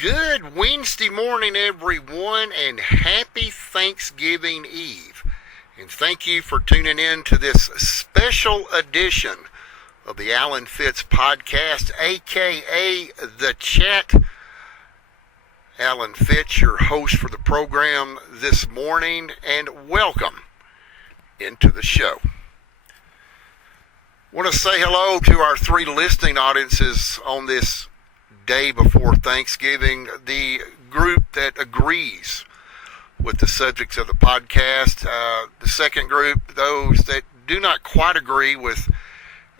Good Wednesday morning, everyone, and happy Thanksgiving Eve. And thank you for tuning in to this special edition of the Alan Fitz podcast, aka The Chat. Alan Fitz, your host for the program this morning, and welcome into the show. I want to say hello to our three listening audiences on this day before Thanksgiving, the group that agrees with the subjects of the podcast, the second group, those that do not quite agree with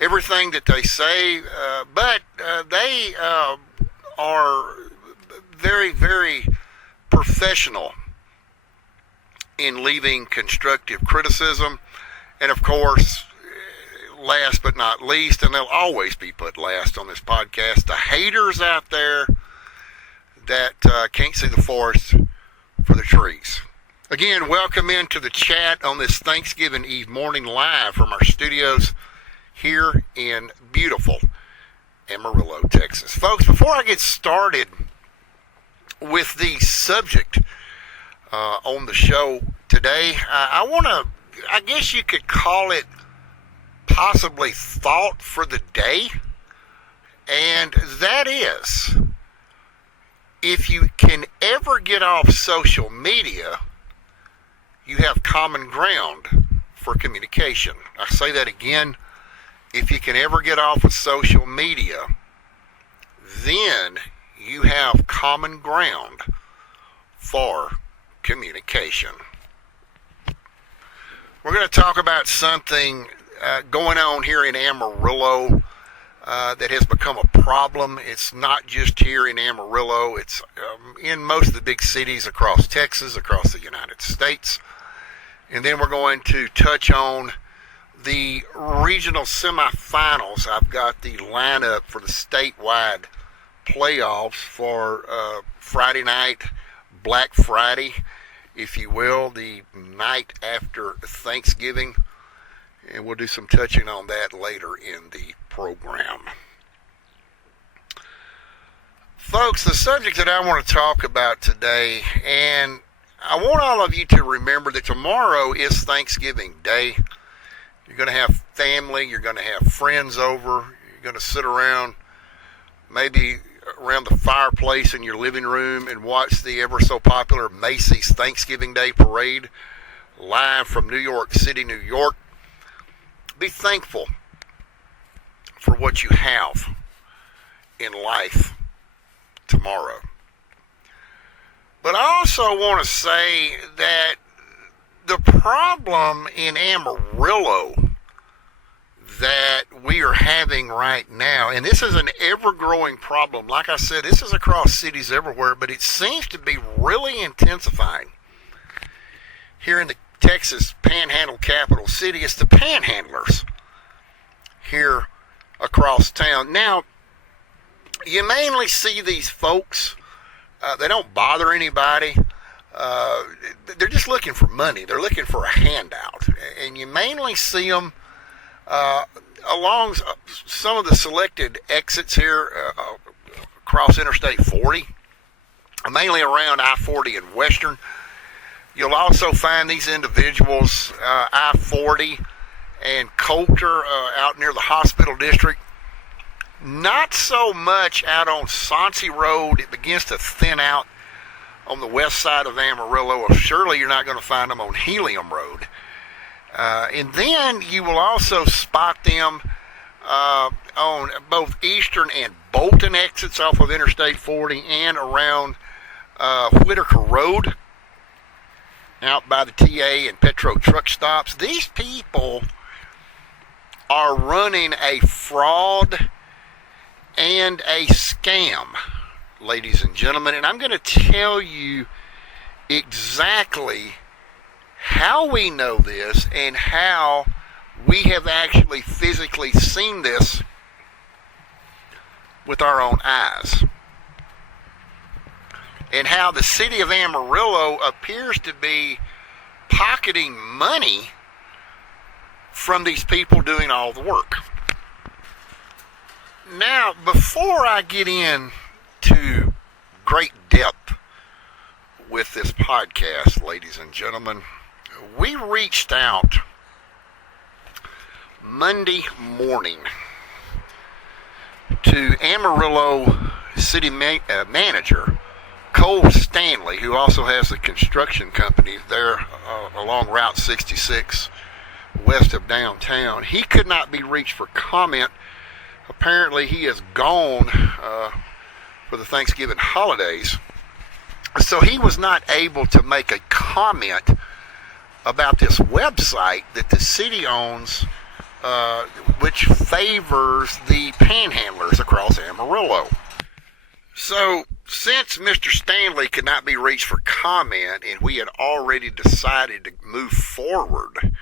everything that they say, but they are very, very professional in leaving constructive criticism, and of course, last but not least, and they'll always be put last on this podcast, the haters out there that can't see the forest for the trees. Again, welcome into the chat on this Thanksgiving Eve morning live from our studios here in beautiful Amarillo, Texas. Folks, before I get started with the subject on the show today, I guess you could call it possibly thought for the day, and that is, if you can ever get off social media, you have common ground for communication. I say that again, if you can ever get off of social media, then you have common ground for communication. We're going to talk about something going on here in Amarillo that has become a problem. It's not just here in Amarillo. It's in most of the big cities across Texas, across the United States. And then we're going to touch on the regional semifinals. I've got the lineup for the statewide playoffs for Friday night, Black Friday, if you will, the night after Thanksgiving. And we'll do some touching on that later in the program. Folks, the subject that I want to talk about today, and I want all of you to remember that tomorrow is Thanksgiving Day. You're going to have family, you're going to have friends over, you're going to sit around, maybe around the fireplace in your living room and watch the ever so popular Macy's Thanksgiving Day Parade live from New York City, New York. Be thankful for what you have in life tomorrow. But I also want to say that the problem in Amarillo that we are having right now, and this is an ever-growing problem. Like I said, this is across cities everywhere, but it seems to be really intensifying here in the Texas Panhandle capital city. It's the panhandlers here across town. Now, you mainly see these folks. They don't bother anybody. They're just looking for money. They're looking for a handout. And you mainly see them along some of the selected exits here across Interstate 40, mainly around I-40 and Western. You'll also find these individuals, I-40 and Coulter, out near the hospital district. Not so much out on Soncy Road. It begins to thin out on the west side of Amarillo. Surely you're not going to find them on Helium Road. And then you will also spot them on both Eastern and Bolton exits off of Interstate 40 and around Whitaker Road, out by the TA and Petro truck stops. These people are running a fraud and a scam, ladies and gentlemen. And I'm going to tell you exactly how we know this and how we have actually physically seen this with our own eyes. And how the city of Amarillo appears to be pocketing money from these people doing all the work. Now, before I get into great depth with this podcast, ladies and gentlemen. We reached out Monday morning to Amarillo City Manager Cole Stanley, who also has a construction company there along Route 66 west of downtown. He could not be reached for comment. Apparently he is gone for the Thanksgiving holidays, so he was not able to make a comment about this website that the city owns, which favors the panhandlers across Amarillo. So since Mr. Stanley could not be reached for comment, and we had already decided to move forward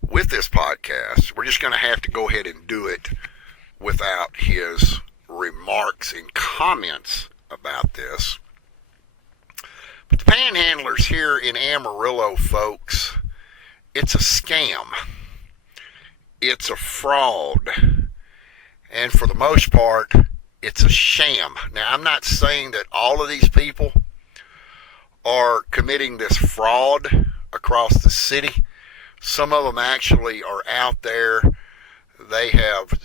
with this podcast, we're just going to have to go ahead and do it without his remarks and comments about this. But the panhandlers here in Amarillo, folks, it's a scam. It's a fraud. And for the most part, it's a sham. Now, I'm not saying that all of these people are committing this fraud across the city. Some of them actually are out there. They have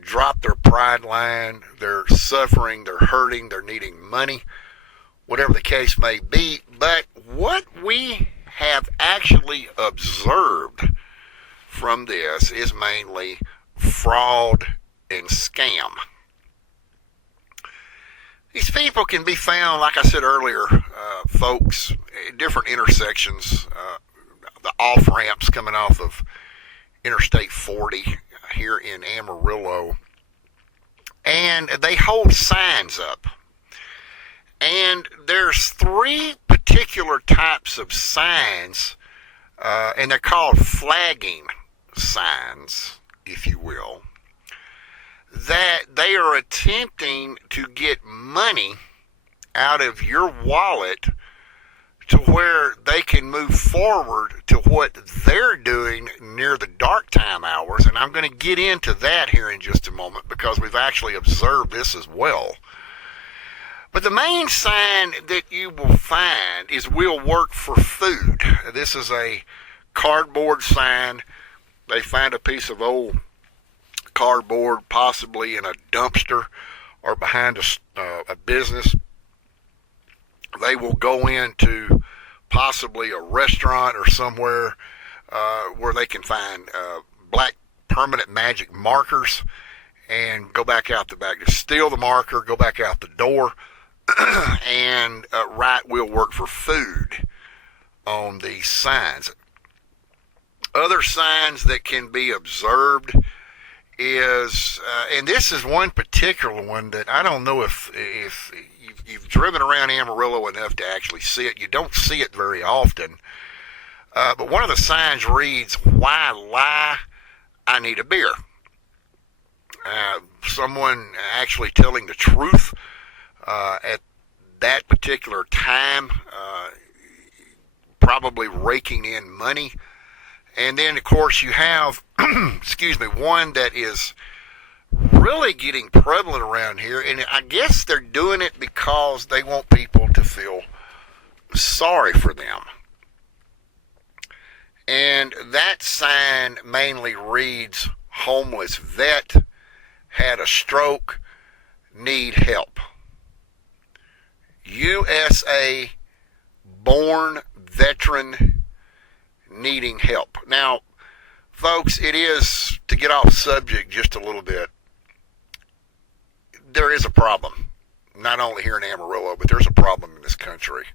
dropped their pride line. They're suffering. They're hurting. They're needing money, whatever the case may be. But what we have actually observed from this is mainly fraud and scam. These people can be found, like I said earlier, folks, at different intersections, the off-ramps coming off of Interstate 40 here in Amarillo, and they hold signs up. And there's three particular types of signs, and they're called flagging signs, if you will, that they are attempting to get money out of your wallet to where they can move forward to what they're doing near the dark time hours. And I'm going to get into that here in just a moment, because we've actually observed this as well. But the main sign that you will find is "We'll work for food." This is a cardboard sign. They find a piece of old cardboard, possibly in a dumpster or behind a business. They will go into possibly a restaurant or somewhere where they can find black permanent magic markers and go back out the back. Just steal the marker, go back out the door, and write "We'll work for food" on these signs. Other signs that can be observed is, and this is one particular one that I don't know if you've driven around Amarillo enough to actually see it. You don't see it very often. But one of the signs reads, "Why lie? I need a beer." Someone actually telling the truth at that particular time, probably raking in money. And then, of course, you have, one that is really getting prevalent around here. And I guess they're doing it because they want people to feel sorry for them. And that sign mainly reads, "Homeless vet, had a stroke, need help. USA born veteran needing help." Now, folks, it is, to get off subject just a little bit, there is a problem, not only here in Amarillo, but there's a problem in this country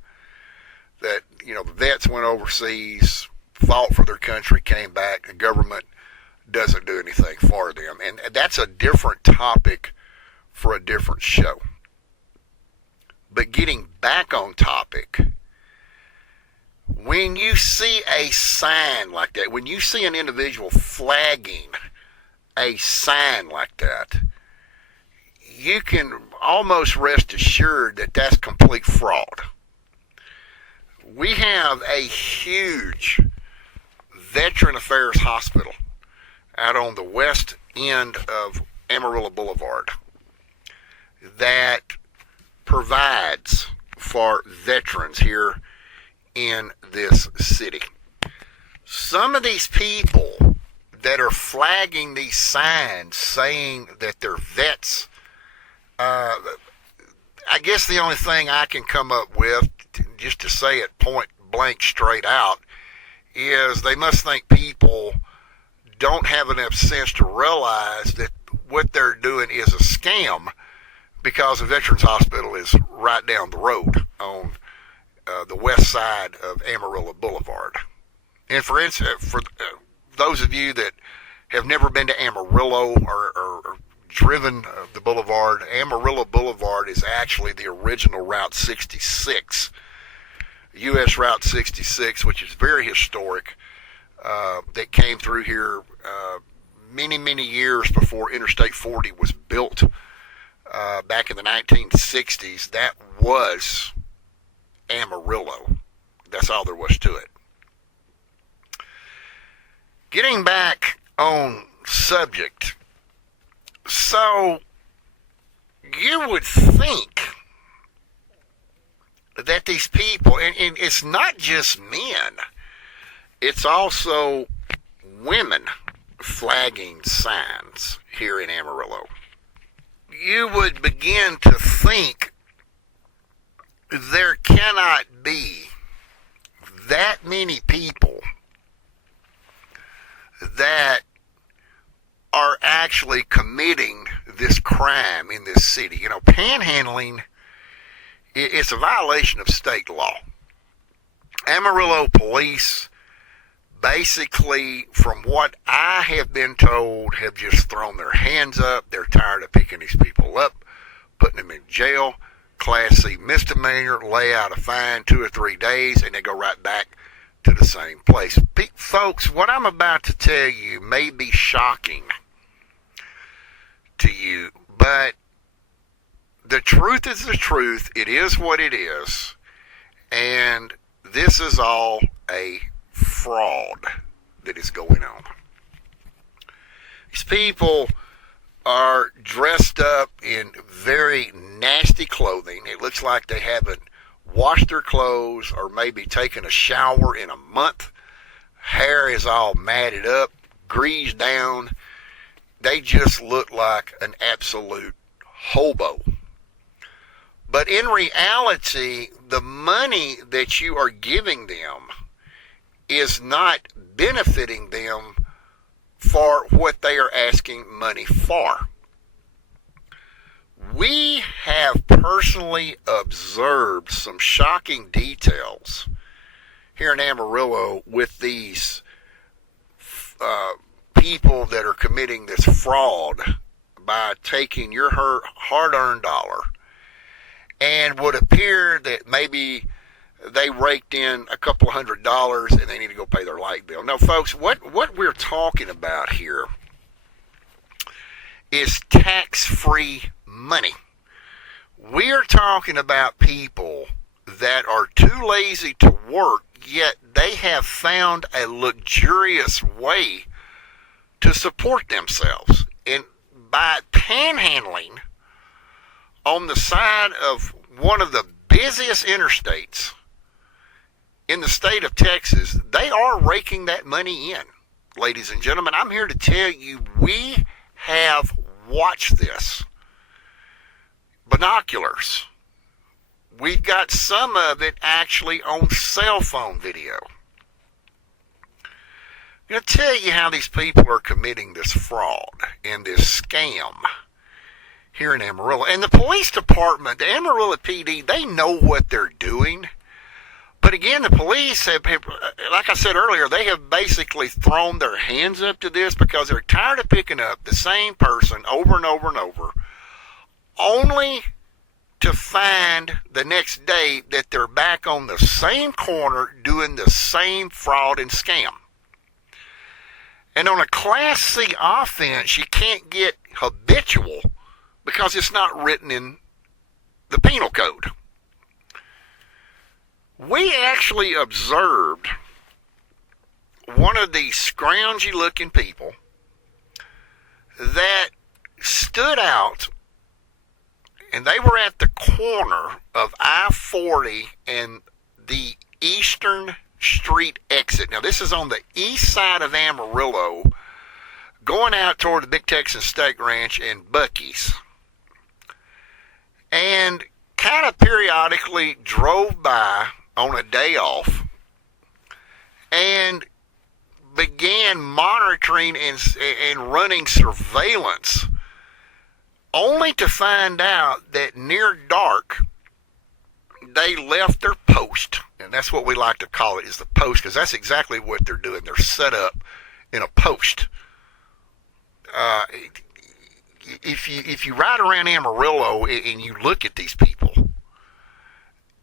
that, the vets went overseas, fought for their country, came back, the government doesn't do anything for them. And that's a different topic for a different show. But getting back on topic, when you see a sign like that, when you see an individual flagging a sign like that, you can almost rest assured that that's complete fraud. We have a huge Veteran Affairs Hospital out on the west end of Amarillo Boulevard that provides for veterans here in this city. Some of these people that are flagging these signs saying that they're vets, I guess the only thing I can come up with, just to say it point blank straight out, is they must think people don't have enough sense to realize that what they're doing is a scam, because the Veterans Hospital is right down the road on the west side of Amarillo Boulevard. And for instance, for those of you that have never been to Amarillo or driven the boulevard, Amarillo Boulevard is actually the original Route 66, U.S. Route 66, which is very historic, that came through here many, many years before Interstate 40 was built back in the 1960s. That was Amarillo. That's all there was to it. Getting back on subject, so you would think that these people, and it's not just men, it's also women flagging signs here in Amarillo. You would begin to think there cannot be that many people that are actually committing this crime in this city. You know, panhandling, it's a violation of state law. Amarillo police, basically, from what I have been told, have just thrown their hands up. They're tired of picking these people up, putting them in jail, Class C misdemeanor, lay out a fine 2 or 3 days, and they go right back to the same place. Folks, what I'm about to tell you may be shocking to you, but the truth is the truth. It is what it is, and this is all a fraud that is going on. These people are dressed up in very nasty clothing. It looks like they haven't washed their clothes or maybe taken a shower in a month. Hair is all matted up, greased down. They just look like an absolute hobo. But in reality, the money that you are giving them is not benefiting them for what they are asking money for. We have personally observed some shocking details here in Amarillo with these people that are committing this fraud by taking your hard-earned dollar, and would appear that maybe they raked in a couple of $100 and they need to go pay their light bill. No, folks, what we're talking about here is tax-free money. We are talking about people that are too lazy to work, yet they have found a luxurious way to support themselves. And by panhandling on the side of one of the busiest interstates in the state of Texas, they are raking that money in. Ladies and gentlemen, I'm here to tell you, we have watched this. Binoculars. We've got some of it actually on cell phone video. I'm going to tell you how these people are committing this fraud and this scam here in Amarillo. And the police department, the Amarillo PD, they know what they're doing. But again, the police have, like I said earlier, they have basically thrown their hands up to this because they're tired of picking up the same person over and over and over, only to find the next day that they're back on the same corner doing the same fraud and scam. And on a Class C offense, you can't get habitual because it's not written in the penal code. We actually observed one of these scroungy looking people that stood out and they were at the corner of I-40 and the Eastern Street exit. Now, this is on the east side of Amarillo, going out toward the Big Texan Steak Ranch and Buc-ee's. And kind of periodically drove by on a day off and began monitoring and running surveillance, only to find out that near dark they left their post. And that's what we like to call it, is the post, because that's exactly what they're doing. They're set up in a post. If you ride around Amarillo and you look at these people,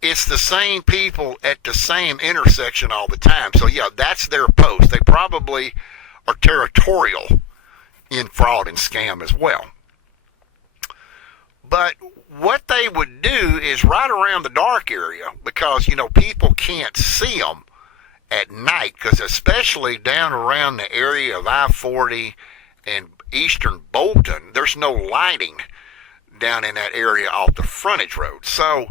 it's the same people at the same intersection all the time. So yeah, that's their post. They probably are territorial in fraud and scam as well. But what they would do is right around the dark area, because, people can't see them at night, because especially down around the area of I-40 and Eastern Bolton, there's no lighting down in that area off the frontage road. So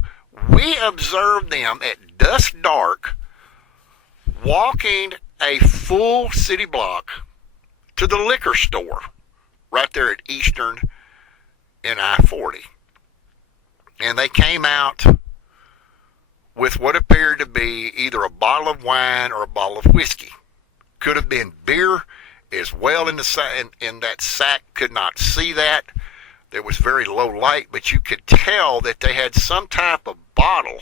we observed them at dusk dark walking a full city block to the liquor store right there at Eastern and I-40. And they came out with what appeared to be either a bottle of wine or a bottle of whiskey. Could have been beer as well in that sack. Could not see that. There was very low light, but you could tell that they had some type of bottle.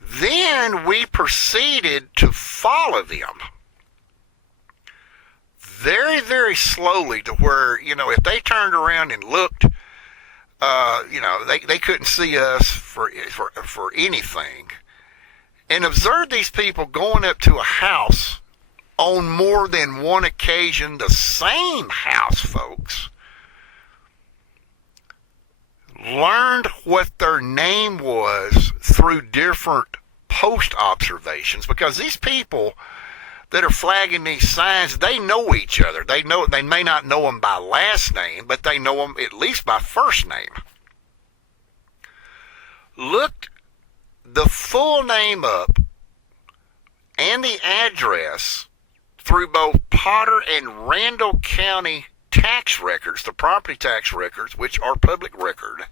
Then we proceeded to follow them very, very slowly to where, if they turned around and looked, they couldn't see us for anything. And observed these people going up to a house on more than one occasion, the same house, folks. Learned what their name was through different post observations, because these people that are flagging these signs, they know each other. They may not know them by last name, but they know them at least by first name. Looked the full name up and the address through both Potter and Randall County tax records, the property tax records, which are public record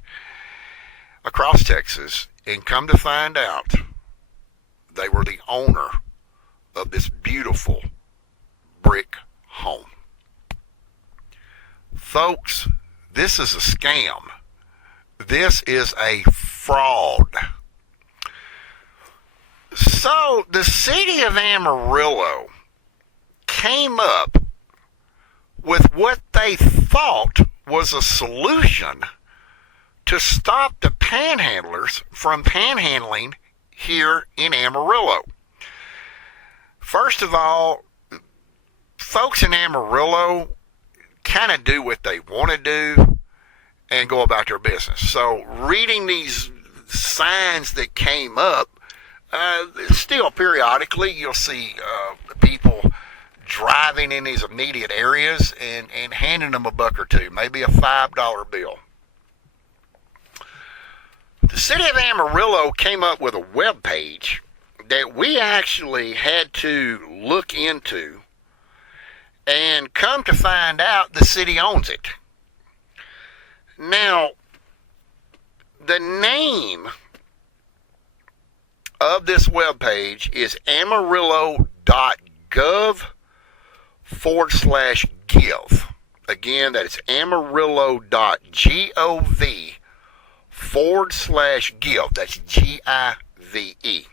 across Texas, and come to find out they were the owner of this beautiful brick home. Folks, this is a scam. This is a fraud. So the city of Amarillo came up with what they thought was a solution to stop the panhandlers from panhandling here in Amarillo. First of all, folks in Amarillo kind of do what they want to do and go about their business. So reading these signs that came up, still periodically you'll see people driving in these immediate areas and handing them a buck or two, maybe a $5 bill. The city of Amarillo came up with a web page that we actually had to look into, and come to find out the city owns it. Now, the name of this webpage is amarillo.gov/give. Again, that is amarillo.gov/give. That's GIVE.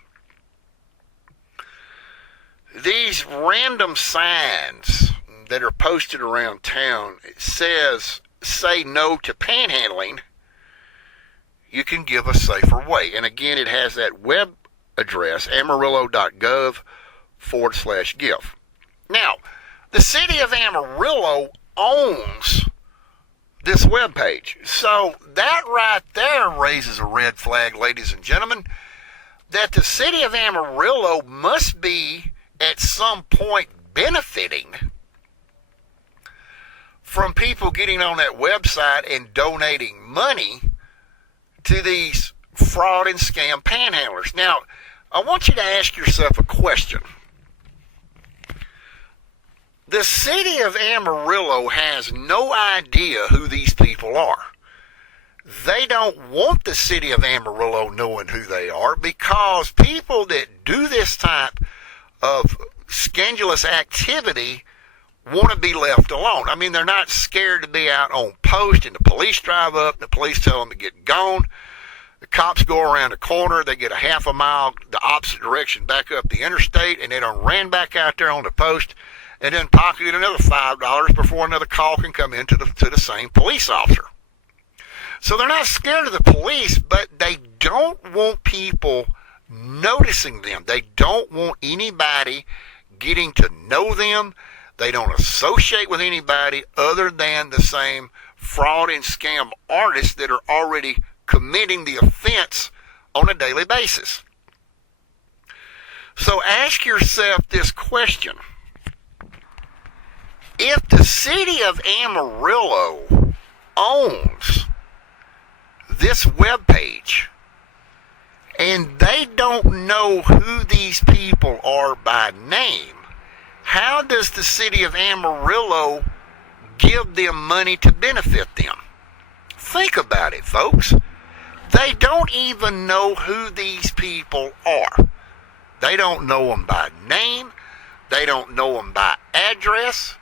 These random signs that are posted around town, it says, say no to panhandling, you can give a safer way. And again, it has that web address, amarillo.gov/give. Now, the city of Amarillo owns this webpage. So that right there raises a red flag, ladies and gentlemen, that the city of Amarillo must be at some point benefiting from people getting on that website and donating money to these fraud and scam panhandlers. Now, I want you to ask yourself a question. The city of Amarillo has no idea who these people are. They don't want the city of Amarillo knowing who they are, because people that do this type of scandalous activity want to be left alone. I mean, they're not scared to be out on post and the police drive up, and the police tell them to get gone. The cops go around the corner, they get a half a mile the opposite direction back up the interstate, and they done ran back out there on the post and then pocketed another $5 before another call can come in to the same police officer. So they're not scared of the police, but they don't want people noticing them. They don't want anybody getting to know them. They don't associate with anybody other than the same fraud and scam artists that are already committing the offense on a daily basis. So ask yourself this question. If the city of Amarillo owns this webpage and they don't know who these people are by name, how does the city of Amarillo give them money to benefit them? Think about it, folks. They don't even know who these people are. They don't know them by name. They don't know them by address.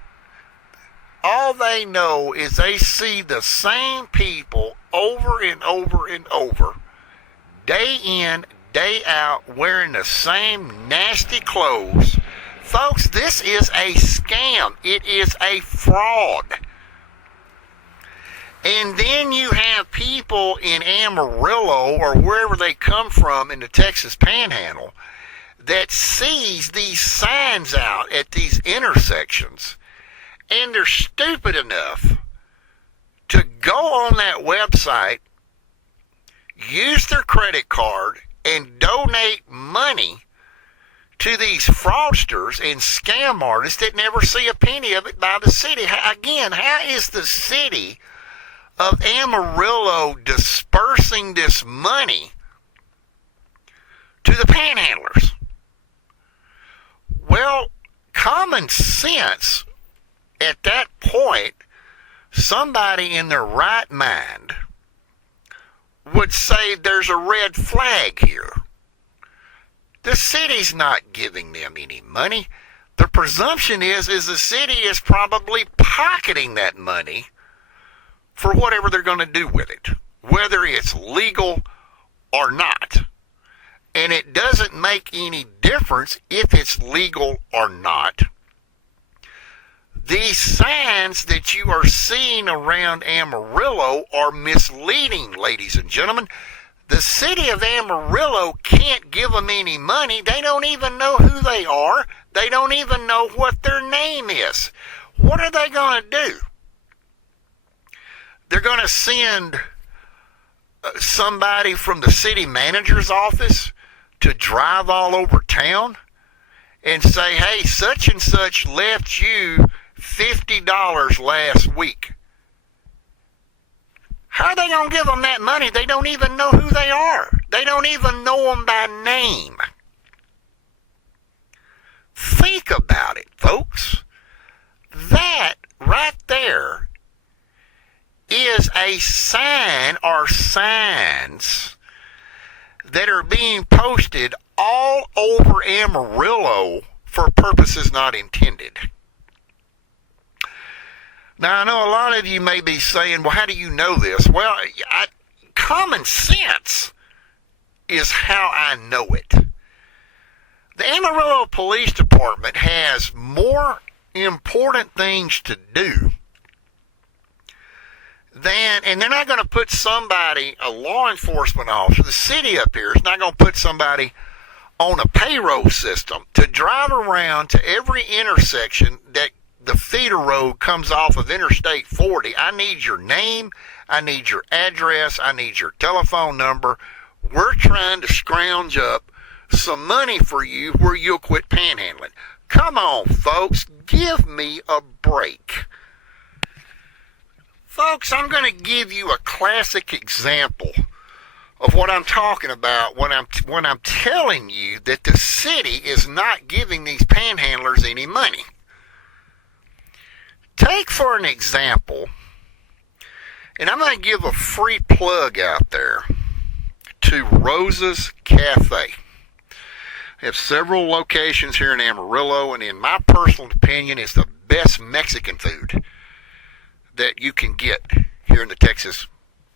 All they know is they see the same people over and over and over, day in, day out, wearing the same nasty clothes. Folks, this is a scam. It is a fraud. And then you have people in Amarillo or wherever they come from in the Texas Panhandle that sees these signs out at these intersections, and they're stupid enough to go on that website, use their credit card, and donate money to these fraudsters and scam artists that never see a penny of it by the city. Again, how is the city of Amarillo dispersing this money to the panhandlers? Well, common sense at that point, somebody in their right mind would say there's a red flag here. The city's not giving them any money. The presumption is the city is probably pocketing that money for whatever they're going to do with it, whether it's legal or not. And it doesn't make any difference if it's legal or not. These signs that you are seeing around Amarillo are misleading, ladies and gentlemen. The city of Amarillo can't give them any money. They don't even know who they are. They don't even know what their name is. What are they going to do? They're going to send somebody from the city manager's office to drive all over town and say, hey, such and such left you $50 last week. How are they going to give them that money? They don't even know who they are. They don't even know them by name. Think about it, folks. That right there is a sign or signs that are being posted all over Amarillo for purposes not intended. Now, I know a lot of you may be saying, well, how do you know this? Well, common sense is how I know it. The Amarillo Police Department has more important things to do than, and they're not going to put somebody, a law enforcement officer, the city up here is not going to put somebody on a payroll system to drive around to every intersection that the feeder road comes off of Interstate 40. I need your name. I need your address. I need your telephone number. We're trying to scrounge up some money for you where you'll quit panhandling. Come on, folks. Give me a break. Folks, I'm going to give you a classic example of what I'm talking about when I'm telling you that the city is not giving these panhandlers any money. Take for an example, and I'm going to give a free plug out there to Rosa's Cafe. They have several locations here in Amarillo, and in my personal opinion, it's the best Mexican food that you can get here in the Texas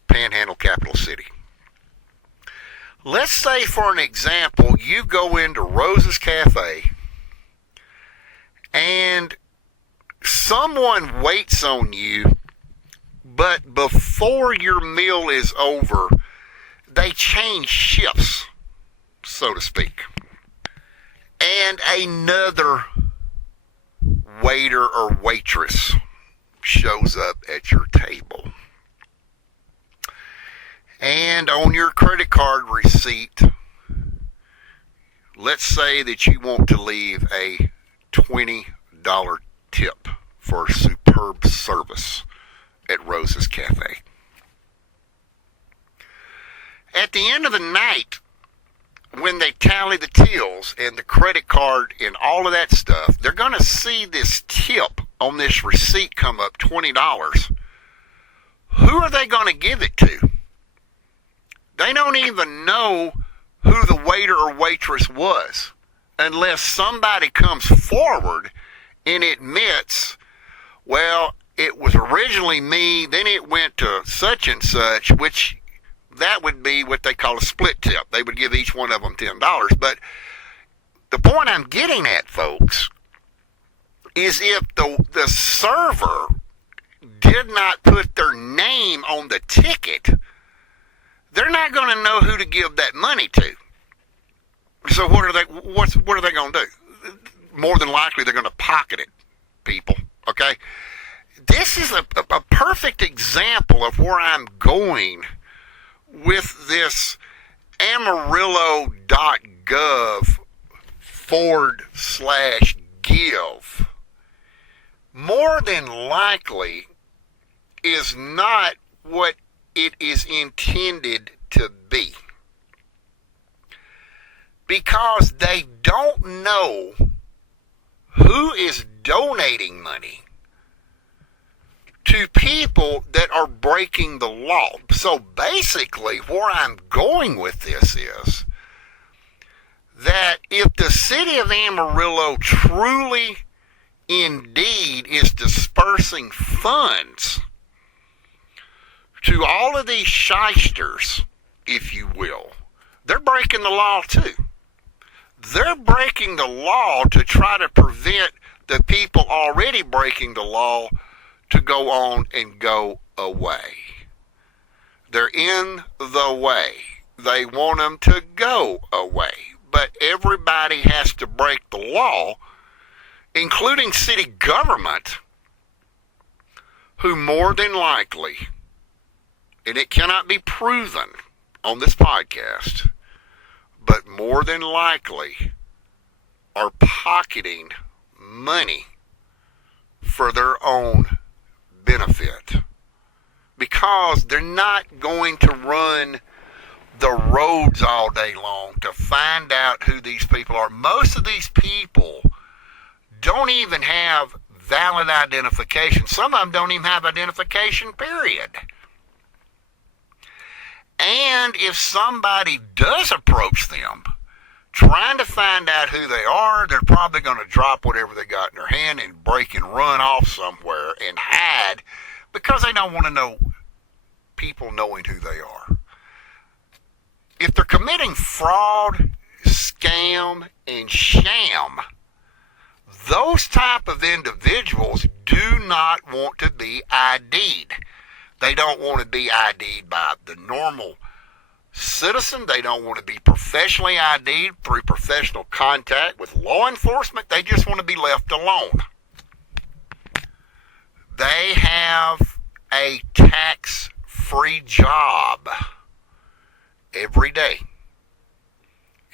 Panhandle capital city. Let's say, for an example, you go into Rosa's Cafe and someone waits on you, but before your meal is over, they change shifts, so to speak. And another waiter or waitress shows up at your table. And on your credit card receipt, let's say that you want to leave a $20 tip for superb service at Rosa's Cafe. At the end of the night, when they tally the tills and the credit card and all of that stuff, they're going to see this tip on this receipt come up, $20. Who are they going to give it to? They don't even know who the waiter or waitress was unless somebody comes forward and admits, well, it was originally me, then it went to such and such, which that would be what they call a split tip. They would give each one of them $10. But the point I'm getting at, folks, is if the server did not put their name on the ticket, they're not going to know who to give that money to. So what are they going to do? More than likely, they're going to pocket it, people. Okay? This is a perfect example of where I'm going with this Amarillo.gov/give. More than likely is not what it is intended to be, because they don't know who is donating money to people that are breaking the law. So basically, where I'm going with this is that if the city of Amarillo truly indeed is dispersing funds to all of these shysters, if you will, they're breaking the law too. They're breaking the law to try to prevent the people already breaking the law to go on and go away. They're in the way. They want them to go away. But everybody has to break the law, including city government, who more than likely, and it cannot be proven on this podcast, but more than likely are pocketing money for their own benefit, because they're not going to run the roads all day long to find out who these people are. Most of these people don't even have valid identification. Some of them don't even have identification, period. And if somebody does approach them trying to find out who they are, they're probably going to drop whatever they got in their hand and break and run off somewhere and hide, because they don't want to know people knowing who they are. If they're committing fraud, scam, and sham, those type of individuals do not want to be ID'd. They don't want to be ID'd by the normal citizen. They don't want to be professionally ID'd through professional contact with law enforcement. They just want to be left alone. They have a tax-free job every day.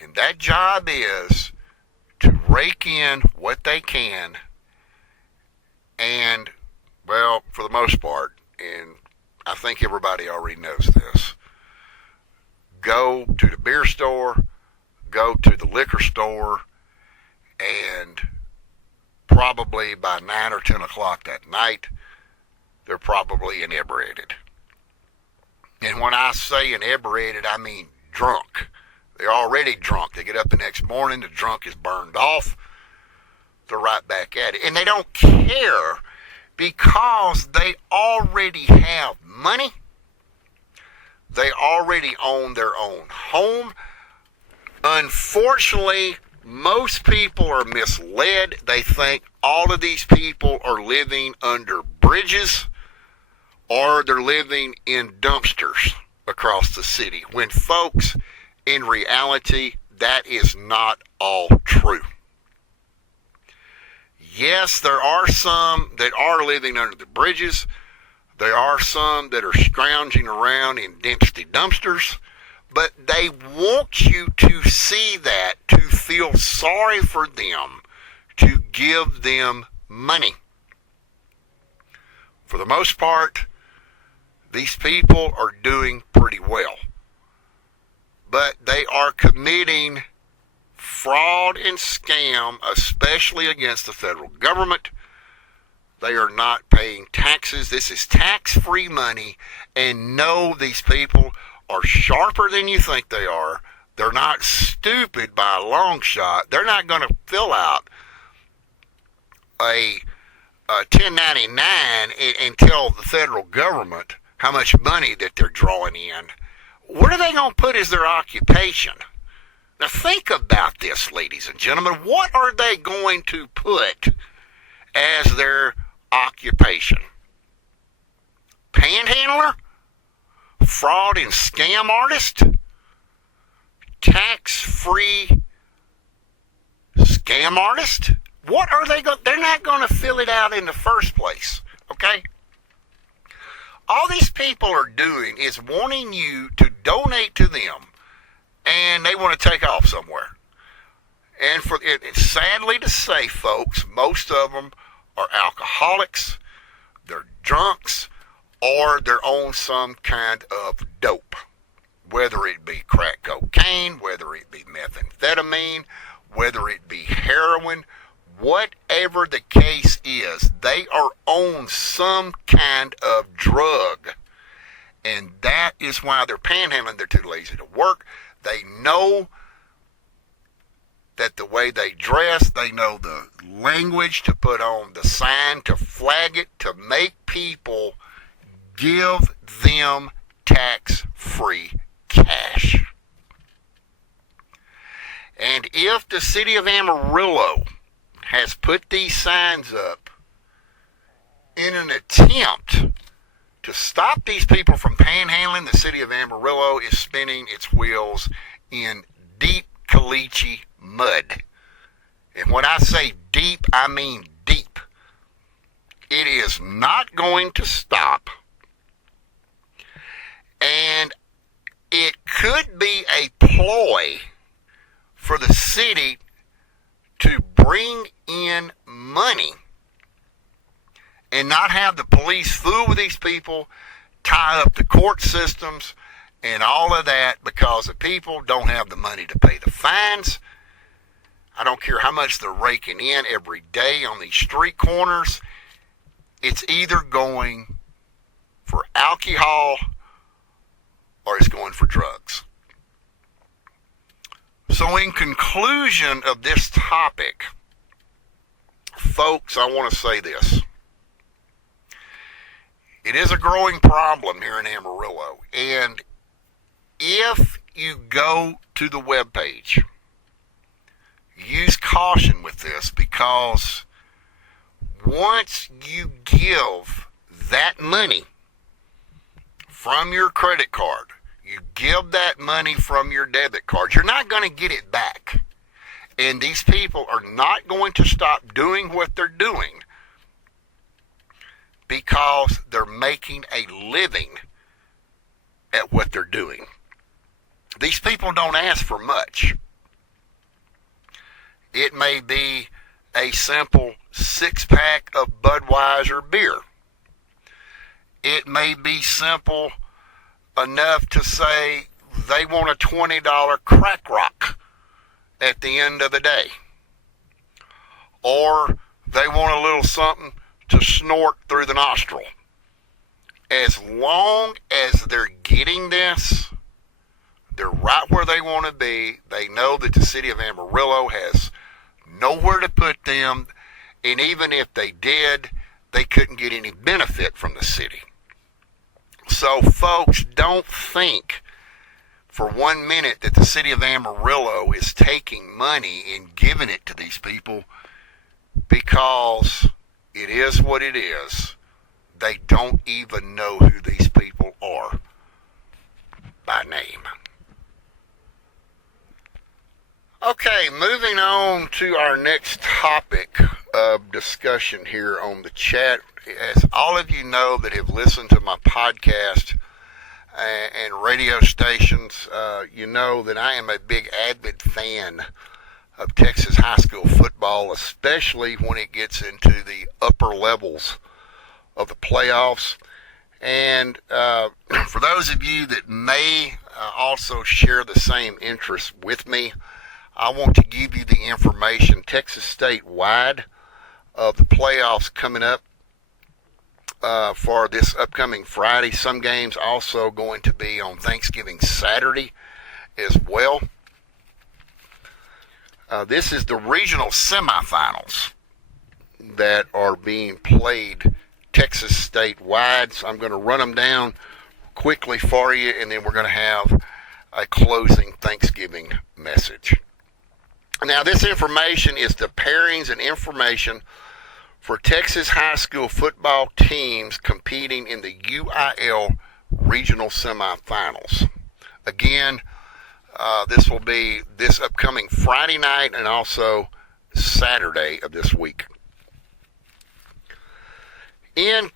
And that job is to rake in what they can, and, well, for the most part, and I think everybody already knows this, go to the beer store, go to the liquor store, and probably by 9 or 10 o'clock that night, they're probably inebriated. And when I say inebriated, I mean drunk. They're already drunk. They get up the next morning, the drunk is burned off. They're right back at it. And they don't care because they already have money. They already own their own home. Unfortunately, most people are misled. They think all of these people are living under bridges or they're living in dumpsters across the city. When folks, in reality, that is not all true. Yes, there are some that are living under the bridges. There are some that are scrounging around in density dumpsters. But they want you to see that, to feel sorry for them, to give them money. For the most part, these people are doing pretty well. But they are committing fraud and scam, especially against the federal government. They are not paying taxes. This is tax-free money. And no, these people are sharper than you think they are. They're not stupid by a long shot. They're not going to fill out a 1099 and tell the federal government how much money that they're drawing in. What are they going to put as their occupation? Now think about this, ladies and gentlemen. What are they going to put as their occupation? Panhandler? Fraud and scam artist? Tax-free scam artist? What are they going? They're not going to fill it out in the first place, okay? All these people are doing is wanting you to donate to them, and they want to take off somewhere. And for it, sadly to say, folks, most of them are alcoholics, they're drunks, or they're on some kind of dope, whether it be crack cocaine, whether it be methamphetamine, whether it be heroin, whatever the case is, they are on some kind of drug. And that is why they're panhandling. They're too lazy to work. They know that the way they dress, they know the language to put on the sign, to flag it, to make people give them tax-free cash. And if the city of Amarillo has put these signs up in an attempt to stop these people from panhandling, the city of Amarillo is spinning its wheels in deep caliche mud. And when I say deep, I mean deep. It is not going to stop. And it could be a ploy for the city to bring in money and not have the police fool with these people, tie up the court systems and all of that, because the people don't have the money to pay the fines. I don't care how much they're raking in every day on these street corners. It's either going for alcohol or it's going for drugs. So in conclusion of this topic, folks, I want to say this. It is a growing problem here in Amarillo. And if you go to the webpage, use caution with this, because once you give that money from your credit card, you give that money from your debit card, you're not going to get it back. And these people are not going to stop doing what they're doing because they're making a living at what they're doing. These people don't ask for much. It may be a simple 6-pack of Budweiser beer. It may be simple enough to say they want a $20 crack rock at the end of the day. Or they want a little something to snort through the nostril. As long as they're getting this, they're right where they want to be. They know that the city of Amarillo has nowhere to put them, and even if they did, they couldn't get any benefit from the city. So, folks, don't think for 1 minute that the city of Amarillo is taking money and giving it to these people, because it is what it is. They don't even know who these people are by name. Okay, moving on to our next topic of discussion here on the chat. As all of you know that have listened to my podcast and radio stations, you know that I am a big avid fan of Texas high school football, especially when it gets into the upper levels of the playoffs. And for those of you that may also share the same interest with me, I want to give you the information, Texas statewide, of the playoffs coming up for this upcoming Friday. Some games also going to be on Thanksgiving Saturday as well. This is the regional semifinals that are being played Texas statewide. So I'm going to run them down quickly for you, and then we're going to have a closing Thanksgiving message. Now, this information is the pairings and information for Texas high school football teams competing in the UIL regional semifinals. Again, this will be this upcoming Friday night and also Saturday of this week. In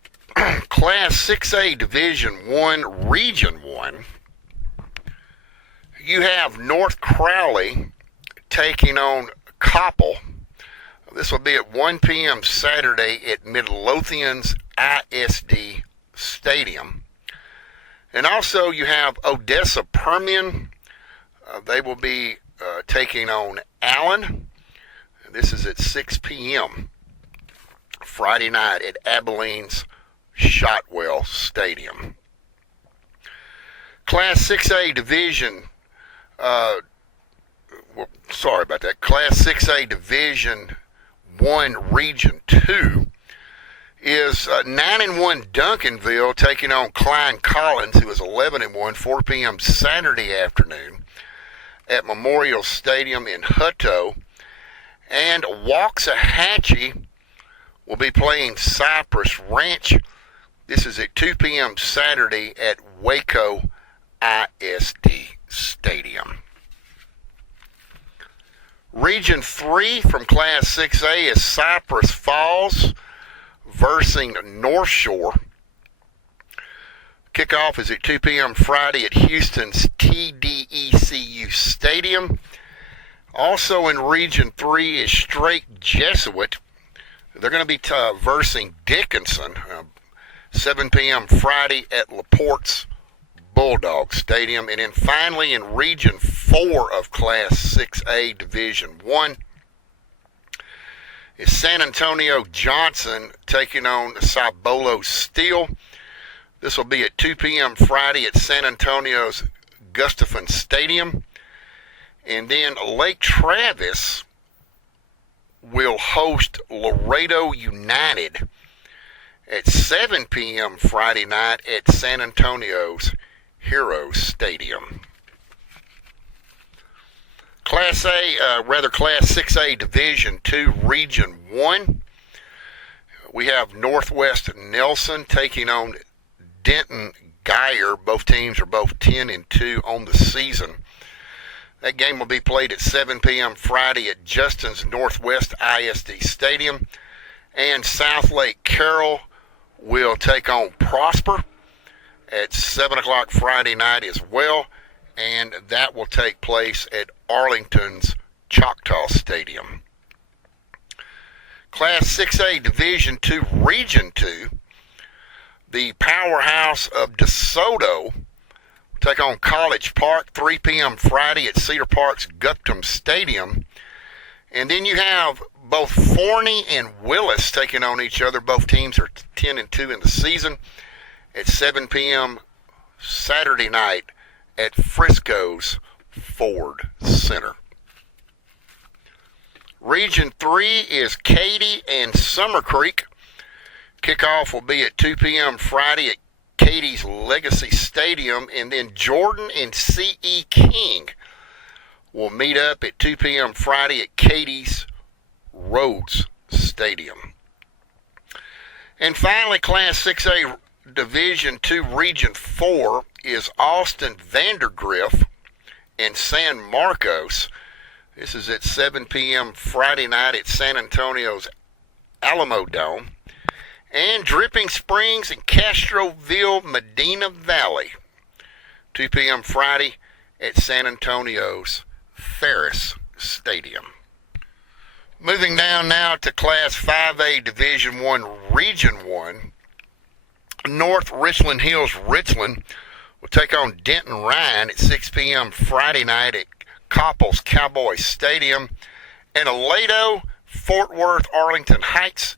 Class 6A Division I, Region 1, you have North Crowley taking on Coppell. This will be at 1 p.m. Saturday at Midlothian's ISD Stadium. And also you have Odessa Permian. They will be taking on Allen. This is at 6 p.m. Friday night at Abilene's Shotwell Stadium. Class 6A Division, Class 6A Division 1 Region 2 is 9-1 Duncanville taking on Klein Collins, who is 11-1, 4 p.m. Saturday afternoon at Memorial Stadium in Hutto. And Waxahachie will be playing Cypress Ranch. This is at 2 p.m. Saturday at Waco ISD Stadium. Region 3 from Class 6A is Cypress Falls versus North Shore. Kickoff is at 2 p.m. Friday at Houston's TDECU Stadium. Also in Region 3 is Strake Jesuit. They're going to be versing Dickinson, 7 p.m. Friday at LaPorte's Bulldog Stadium. And then finally in Region 4 of Class 6A Division 1 is San Antonio Johnson taking on Cibolo Steel. This will be at 2 p.m. Friday at San Antonio's Gustafson Stadium. And then Lake Travis will host Laredo United at 7 p.m. Friday night at San Antonio's Heroes Stadium. Class 6A Division 2 Region 1. We have Northwest Nelson taking on Denton Geyer. Both teams are both 10-2 on the season. That game will be played at 7 p.m. Friday at Justin's Northwest ISD Stadium. And South Lake Carroll will take on Prosper at 7 o'clock Friday night as well. And that will take place at Arlington's Choctaw Stadium. Class 6A Division 2 Region 2, the powerhouse of DeSoto Take on College Park, 3 p.m. Friday at Cedar Park's Gupton Stadium. And then you have both Forney and Willis taking on each other. Both teams are 10-2 in the season at 7 p.m. Saturday night at Frisco's Ford Center. Region 3 is Katy and Summer Creek. Kickoff will be at 2 p.m. Friday at Katy's Legacy Stadium, and then Jordan and C.E. King will meet up at 2 p.m. Friday at Katy's Rhodes Stadium. And finally, Class 6A Division II Region 4 is Austin Vandergrift and San Marcos. This is at 7 p.m. Friday night at San Antonio's Alamo Dome. And Dripping Springs and Castroville Medina Valley, 2 p.m. Friday at San Antonio's Ferris Stadium. Moving down now to Class 5A Division I Region 1, North Richland Hills Richland will take on Denton Ryan at 6 p.m. Friday night at Coppell's Cowboy Stadium. And Aledo, Fort Worth, Arlington Heights.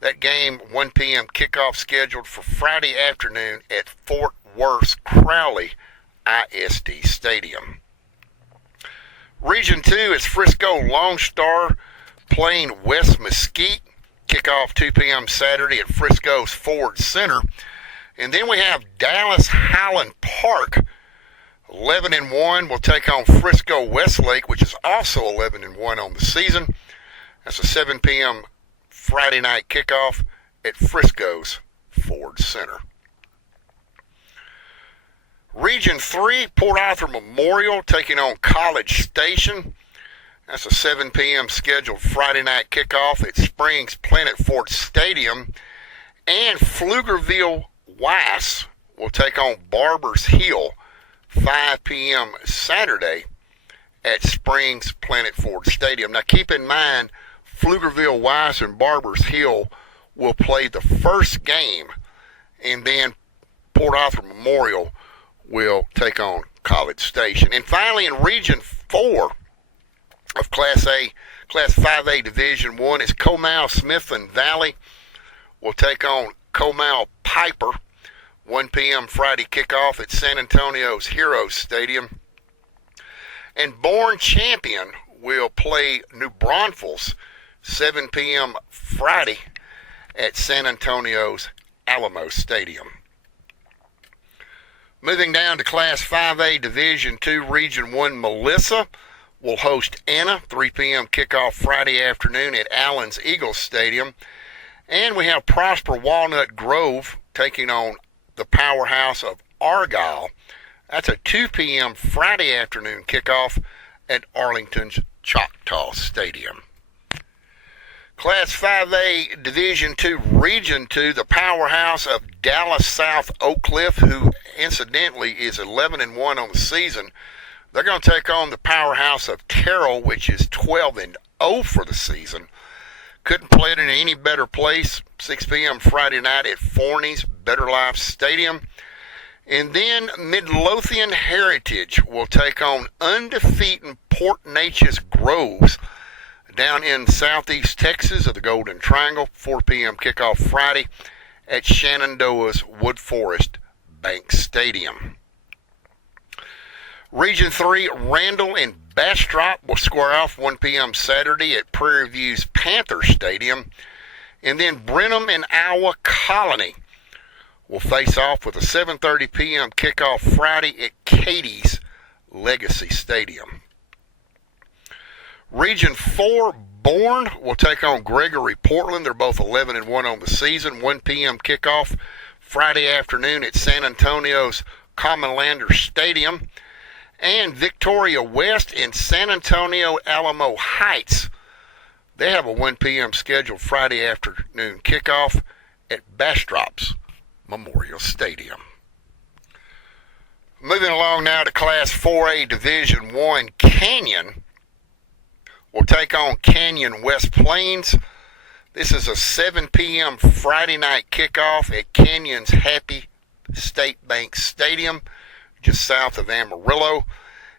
That game, 1 p.m. kickoff scheduled for Friday afternoon at Fort Worth's Crowley ISD Stadium. Region 2 is Frisco Lone Star playing West Mesquite. Kickoff 2 p.m. Saturday at Frisco's Ford Center. And then we have Dallas Highland Park, 11-1, will take on Frisco Westlake, which is also 11-1 on the season. That's a 7 p.m. Friday night kickoff at Frisco's Ford Center. Region 3, Port Arthur Memorial taking on College Station. That's a 7 p.m. scheduled Friday night kickoff at Springs Planet Fort Stadium. And Pflugerville Weiss will take on Barbers Hill, 5 p.m. Saturday at Springs Planet Fort Stadium. Now keep in mind, Pflugerville Weiss and Barbers Hill will play the first game, and then Port Arthur Memorial will take on College Station. And finally, in Region 4 of Class 5A Division I is Comal Smithland Valley will take on Comal Piper, 1 p.m. Friday kickoff at San Antonio's Heroes Stadium. And Bourne Champion will play New Braunfels, 7 p.m. Friday at San Antonio's Alamo Stadium. Moving down to Class 5A Division II Region 1, Melissa will host Anna, 3 p.m. kickoff Friday afternoon at Allen's Eagles Stadium. And we have Prosper Walnut Grove taking on the powerhouse of Argyle. That's a 2 p.m. Friday afternoon kickoff at Arlington's Choctaw Stadium. Class 5A Division II Region 2, the powerhouse of Dallas South Oak Cliff, who incidentally is 11-1 on the season. They're going to take on the powerhouse of Terrell, which is 12-0 for the season. Couldn't play it in any better place. 6 p.m. Friday night at Forney's Better Life Stadium. And then Midlothian Heritage will take on undefeated Port Neches Groves down in southeast Texas of the Golden Triangle. 4 p.m. kickoff Friday at Shenandoah's Wood Forest Bank Stadium. Region 3, Randall and Bastrop will square off 1 p.m. Saturday at Prairie View's Panther Stadium. And then Brenham and Iowa Colony will face off with a 7:30 p.m. kickoff Friday at Katy's Legacy Stadium. Region 4, Bourne will take on Gregory Portland. They're both 11-1 on the season. 1 p.m. kickoff Friday afternoon at San Antonio's Commonlander Stadium. And Victoria West and San Antonio Alamo Heights, they have a 1 p.m. scheduled Friday afternoon kickoff at Bastrop's Memorial Stadium. Moving along now to Class 4A Division I, Canyon will take on Canyon West Plains. This is a 7 p.m. Friday night kickoff at Canyon's Happy State Bank Stadium. just south of Amarillo.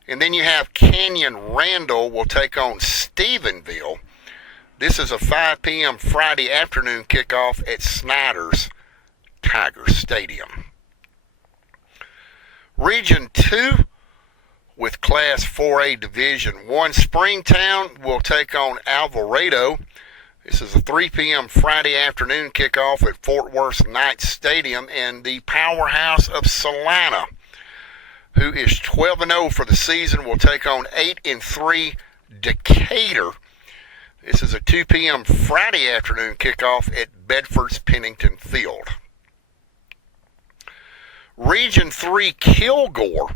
And then you have Canyon Randall will take on Stephenville. This is a 5 p.m. Friday afternoon kickoff at Snyder's Tiger Stadium. Region 2 with Class 4A Division 1. Springtown will take on Alvarado. This is a 3 p.m. Friday afternoon kickoff at Fort Worth Knights Stadium. And the powerhouse of Salina, who is 12-0 for the season, will take on 8-3 Decatur. This is a 2 p.m. Friday afternoon kickoff at Bedford's Pennington Field. Region 3 Kilgore,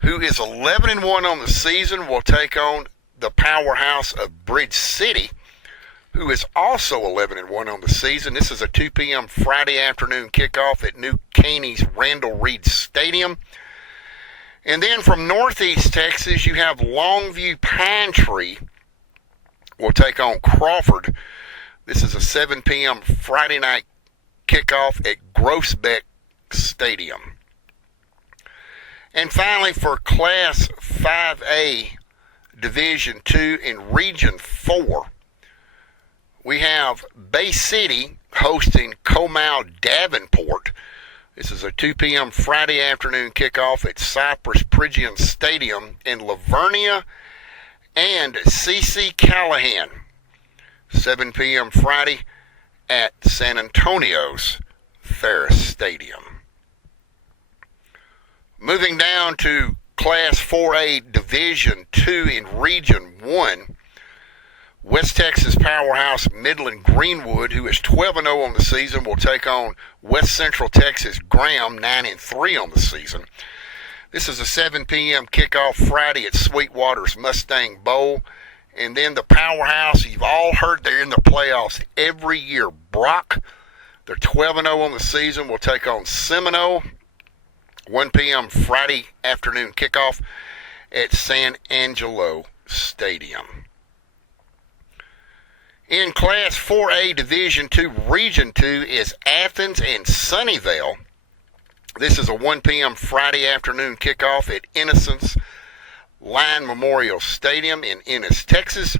who is 11-1 on the season, will take on the powerhouse of Bridge City, who is also 11-1 on the season. This is a 2 p.m. Friday afternoon kickoff at New Caney's Randall Reed Stadium. And then from Northeast Texas, you have Longview Pine Tree will take on Crawford. This is a 7 p.m. Friday night kickoff at Groesbeck Stadium. And finally, for Class 5A Division 2 in Region 4, we have Bay City hosting Comal Davenport. This is a 2 p.m. Friday afternoon kickoff at Cypress Phrygian Stadium in Lavernia and C.C. Callahan. 7 p.m. Friday at San Antonio's Ferris Stadium. Moving down to Class 4A Division 2 in Region 1, West Texas powerhouse Midland Greenwood, who is 12-0 on the season, will take on West Central Texas Graham, 9-3 on the season. This is a 7 p.m. kickoff Friday at Sweetwater's Mustang Bowl. And then the powerhouse, you've all heard they're in the playoffs every year, Brock. They're 12-0 on the season, will take on Seminole. 1 p.m. Friday afternoon kickoff at San Angelo Stadium. In Class 4A Division 2, Region 2 is Athens and Sunnyvale. This is a 1 p.m. Friday afternoon kickoff at Innocence Line Memorial Stadium in Ennis, Texas.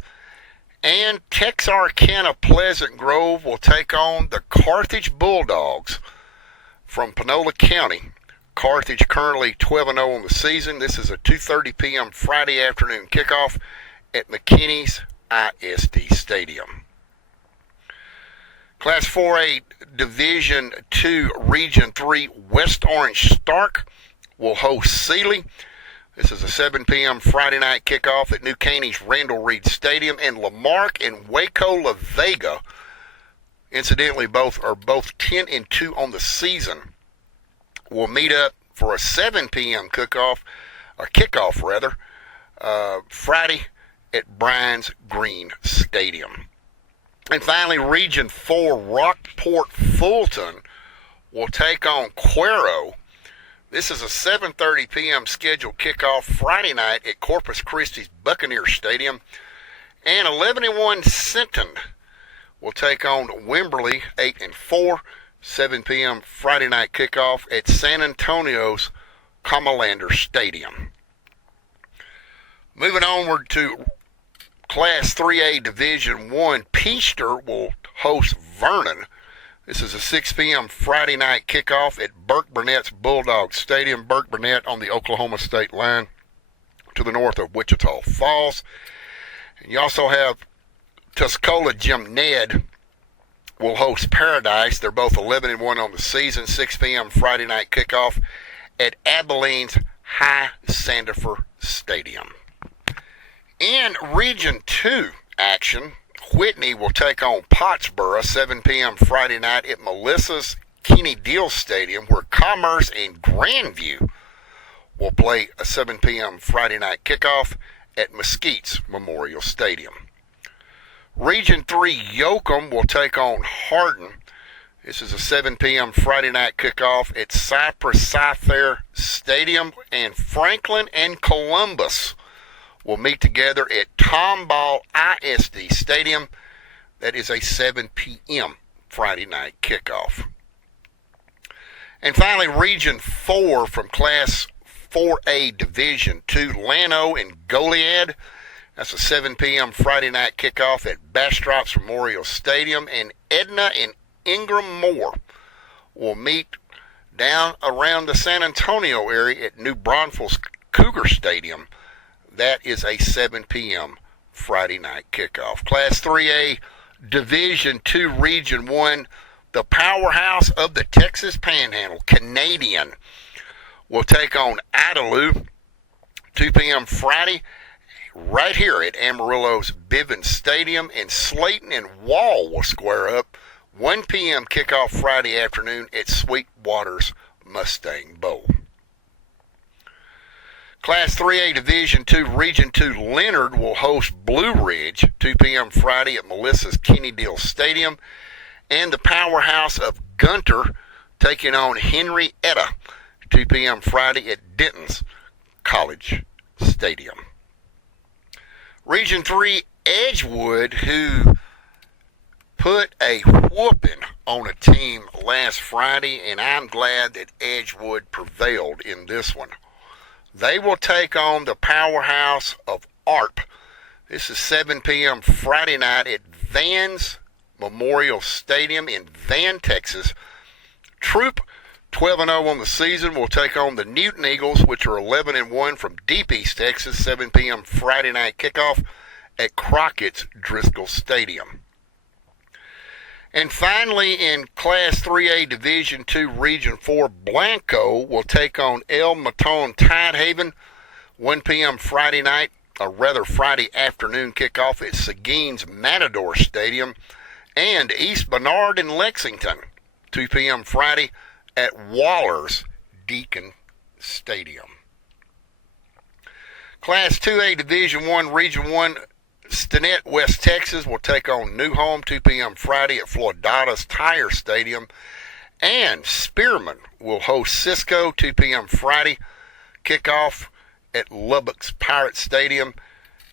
And Texarkana Pleasant Grove will take on the Carthage Bulldogs from Panola County. Carthage currently 12-0 on the season. This is a 2:30 p.m. Friday afternoon kickoff at McKinney's ISD Stadium. Class 4A Division 2 Region 3 West Orange Stark will host Sealy. This is a 7 p.m. Friday night kickoff at New Caney's Randall Reed Stadium. And Lamarck and Waco La Vega, incidentally, both 10-2 on the season, will meet up for a 7 p.m. kickoff Friday at Bryan's Green Stadium. And finally, Region 4 Rockport Fulton will take on Cuero. This is a 7:30 p.m. scheduled kickoff Friday night at Corpus Christi's Buccaneer Stadium. And 11-1 Sinton will take on Wimberley, 8-4. 7 p.m. Friday night kickoff at San Antonio's Comalander Stadium. Moving onward to Class 3A Division 1, Peaster will host Vernon. This is a 6 p.m. Friday night kickoff at Burke Burnett's Bulldog Stadium. Burke Burnett on the Oklahoma state line to the north of Wichita Falls. And you also have Tuscola Jim Ned will host Paradise. They're both 11-1 on the season. 6 p.m. Friday night kickoff at Abilene's High Sandifer Stadium. In Region 2 action, Whitney will take on Pottsboro, 7 p.m. Friday night at Melissa's Kenny Deal Stadium, where Commerce and Grandview will play a 7 p.m. Friday night kickoff at Mesquite's Memorial Stadium. Region 3 Yoakum will take on Hardin. This is a 7 p.m. Friday night kickoff at Cypress Sci-Fair Stadium. And Franklin and Columbus will meet together at Tomball ISD Stadium. That is a 7 p.m. Friday night kickoff. And finally, Region 4 from Class 4A Division II Llano and Goliad. That's a 7 p.m. Friday night kickoff at Bastrop's Memorial Stadium. And Edna and Ingram Moore will meet down around the San Antonio area at New Braunfels Cougar Stadium. That is a 7 p.m. Friday night kickoff. Class 3A Division II Region 1, the powerhouse of the Texas Panhandle, Canadian, will take on Idalou, 2 p.m. Friday, right here at Amarillo's Bivens Stadium. And Slayton and Wall will square up 1 p.m. kickoff Friday afternoon at Sweetwater's Mustang Bowl. Class 3A Division II Region 2 Leonard will host Blue Ridge 2 p.m. Friday at Melissa's Kennedy Stadium. And the powerhouse of Gunter taking on Henrietta 2 p.m. Friday at Denton's College Stadium. Region 3 Edgewood, who put a whooping on a team last Friday, and I'm glad that Edgewood prevailed in this one. They will take on the powerhouse of ARP. This is 7 p.m. Friday night at Vans Memorial Stadium in Van, Texas. Troop 12-0 on the season will take on the Newton Eagles, which are 11-1 from Deep East Texas. 7 p.m. Friday night kickoff at Crockett's Driscoll Stadium. And finally, in Class 3A Division II Region 4, Blanco will take on El Maton Tidehaven, 1 p.m. Friday night, or rather Friday afternoon kickoff at Seguin's Matador Stadium. And East Bernard and Lexington, 2 p.m. Friday at Waller's Deacon Stadium. Class 2A Division I Region 1, Stinnett, West Texas will take on New Home 2 p.m. Friday at Floridata's Tire Stadium. And Spearman will host Cisco 2 p.m. Friday. Kickoff at Lubbock's Pirate Stadium.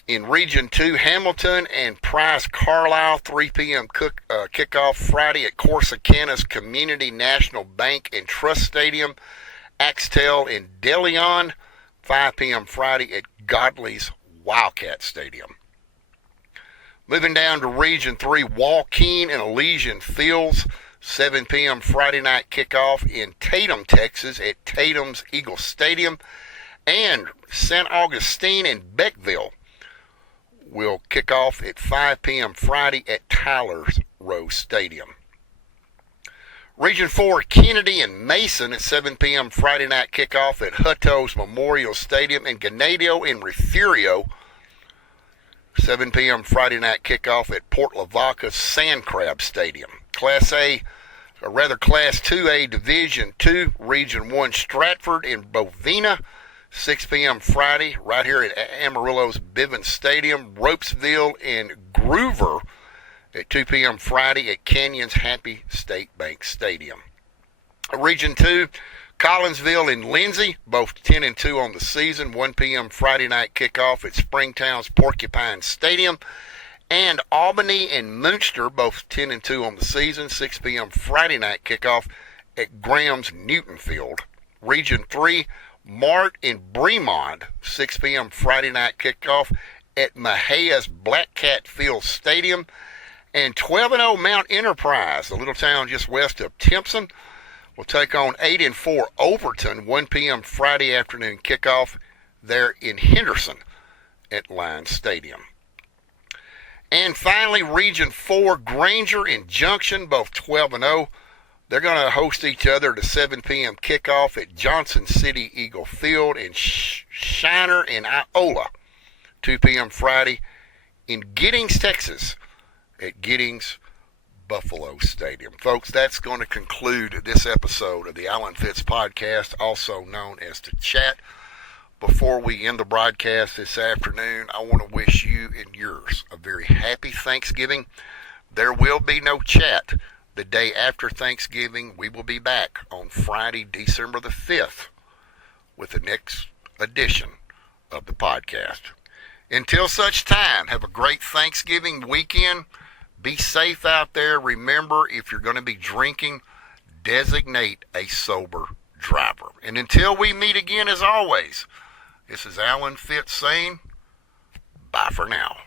In Region 2, Hamilton and Price Carlisle 3 p.m. Kickoff Friday at Corsicana's Community National Bank and Trust Stadium. Axtell and DeLeon 5 p.m. Friday at Godley's Wildcat Stadium. Moving down to Region 3, Waukegan and Elysian Fields, 7 p.m. Friday night kickoff in Tatum, Texas at Tatum's Eagle Stadium. And St. Augustine and Beckville will kick off at 5 p.m. Friday at Tyler's Rose Stadium. Region 4, Kennedy and Mason at 7 p.m. Friday night kickoff at Hutto's Memorial Stadium. And Ganadio and Refugio, 7 p.m. Friday night kickoff at Port Lavaca's Sand Crab Stadium. Class 2A Division II, Region 1, Stratford and Bovina, 6 p.m. Friday, right here at Amarillo's Bivens Stadium. Ropesville and Groover at 2 p.m. Friday at Canyon's Happy State Bank Stadium. Region 2, Collinsville and Lindsay, both 10-2 on the season. 1 p.m. Friday night kickoff at Springtown's Porcupine Stadium. And Albany and Munster, both 10-2 on the season. 6 p.m. Friday night kickoff at Graham's Newton Field. Region 3, Mart and Bremond, 6 p.m. Friday night kickoff at Mejia's Black Cat Field Stadium. And 12-0 Mount Enterprise, a little town just west of Timpson, will take on 8-4 Overton, 1 p.m. Friday afternoon kickoff there in Henderson at Lions Stadium. And finally, Region 4, Granger and Junction, both 12-0. They're going to host each other at a 7 p.m. kickoff at Johnson City Eagle Field. And Shiner and Iola, 2 p.m. Friday in Giddings, Texas at Giddings Buffalo Stadium. Folks, that's going to conclude this episode of the Alan Fitz Podcast, also known as The Chat. Before we end the broadcast this afternoon, I want to wish you and yours a very happy Thanksgiving. There will be no chat the day after Thanksgiving. We will be back on Friday, December the 5th with the next edition of the podcast. Until such time, have a great Thanksgiving weekend. Be safe out there. Remember, if you're going to be drinking, designate a sober driver. And until we meet again, as always, this is Alan Fitz saying, bye for now.